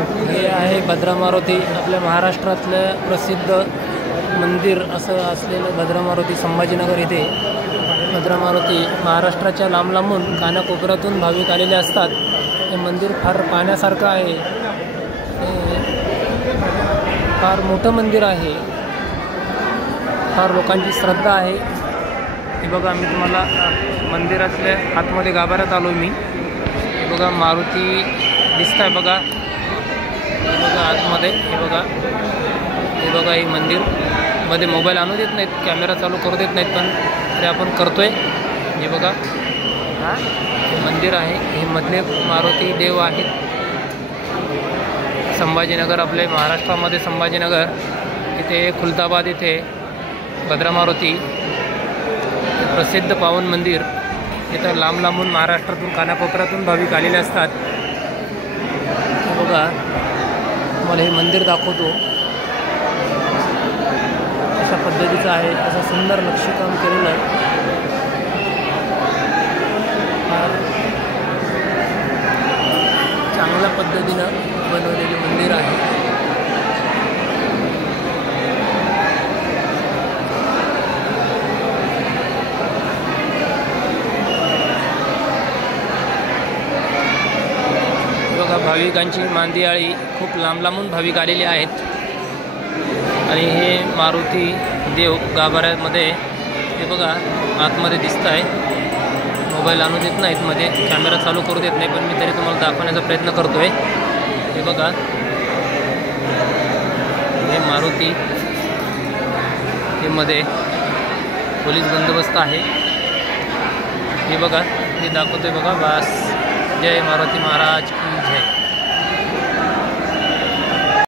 हे आहे भद्रा मारुती, आपल्या महाराष्ट्रातलं प्रसिद्ध मंदिर असं असलेलं भद्रा मारुती संभाजीनगर इथे. भद्रा मारुती महाराष्ट्राच्या लांब लांबून कानाकोपऱ्यातून भाविक आलेले असतात. हे मंदिर फार पाहण्यासारखं आहे. फार मोठं मंदिर आहे, फार लोकांची श्रद्धा आहे. हे बघा, मी तुम्हाला मंदिरातल्या आतमध्ये गाभाऱ्यात आलो मी. हे बघा मारुती दिसत आहे बघा, हे बघा आतमध्ये. हे बघा हे मंदिर मध्ये मोबाईल आणू देत नाहीत, कॅमेरा चालू करू देत नाहीत, पण तरी आपण करतोय. हे बघा हे मंदिर आहे. हे मधले मारुती देव आहेत. संभाजीनगर, आपले महाराष्ट्रामध्ये संभाजीनगर इथे, खुलताबाद इथे भद्रा मारुती प्रसिद्ध पावन मंदिर. इथं लांब लांबून महाराष्ट्रातून कानाकोपऱ्यातून भाविक आलेले असतात. बघा मला हे मंदिर दाखवतो. अशा पद्धतीचं आहे, असं सुंदर नक्षीकाम केलेलं आहे. फार चांगल्या पद्धतीनं बनवलेले मंदिर आहे. बघा भाविकांची मांदियाळी, खूप लांब लांबून भाविक आलेले आहेत. आणि हे मारुती देव गाभाऱ्यामध्ये हे बघा आतमध्ये दिसत आहे. मोबाईल आणू देत नाहीत, मध्ये कॅमेरा चालू करू देत नाही, पण मी तरी तुम्हाला दाखवण्याचा प्रयत्न करतोय. हे बघा हे मारुती, हे मध्ये पोलीस बंदोबस्त आहे. हे बघा मी दाखवतोय बघा. बस जय मारुती महाराज.